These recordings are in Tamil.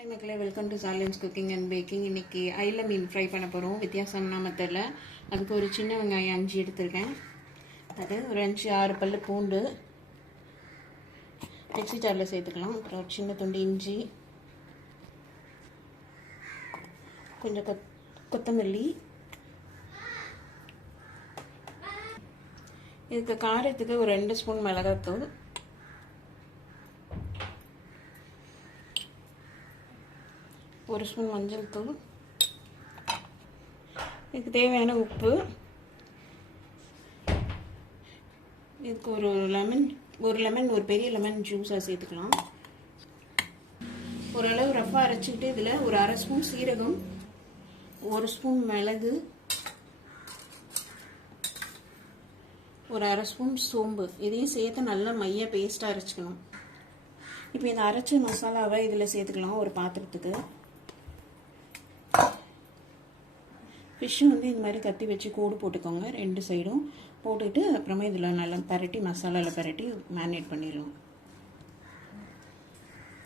ஹாய் மக்களே, welcome to Salan's cooking and baking. இன்றைக்கி ஐல மீன் ஃப்ரை பண்ண போகிறோம் வித்தியாசமான மெத்தடில். அதுக்கு ஒரு சின்ன வெங்காயம் 5 எடுத்திருக்கேன். அது ஒரு 5-6 பல்லு பூண்டு மிக்ஸி ஜாரில் சேர்த்துக்கலாம். அப்புறம் ஒரு சின்ன துண்டு இஞ்சி, கொஞ்சம் கொத்தமல்லி, இதுக்கு காரத்துக்கு ஒரு 2 ஸ்பூன் மிளகாத்தூள், ஒரு ஸ்பூன் மஞ்சள் தூள், இதுக்கு தேவையான உப்பு, இதுக்கு ஒரு லெமன் ஒரு பெரிய லெமன் ஜூஸாக சேர்த்துக்கலாம். ஓரளவு ரஃபாக அரைச்சிக்கிட்டு இதில் ஒரு 1/2 ஸ்பூன் சீரகம், 1 ஸ்பூன் மிளகு, ஒரு 1/2 ஸ்பூன் சோம்பு, இதையும் சேர்த்து நல்லா மைய பேஸ்ட்டாக அரைச்சிக்கணும். இப்போ இந்த அரைச்ச மசாலாவை இதில் சேர்த்துக்கலாம் ஒரு பாத்திரத்துக்கு. ஃபிஷ்ஷு இந்த மாதிரி கத்தி வச்சு கோடு போட்டுக்கோங்க 2 சைடும் போட்டுட்டு, அப்புறமா இதில் நல்லா பரட்டி மசாலாவில் பரட்டி மேரினேட் பண்ணிடலாம்.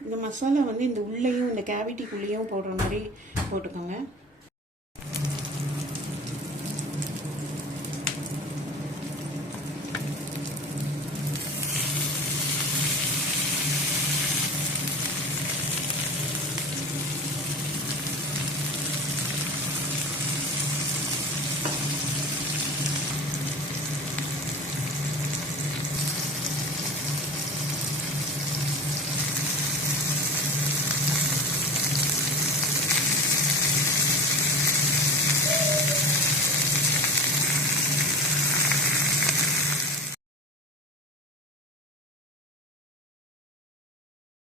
இந்த மசாலா இந்த உள்ளேயும் இந்த கேவிட்டிக்குள்ளேயும் போடுற மாதிரி போட்டுக்கோங்க.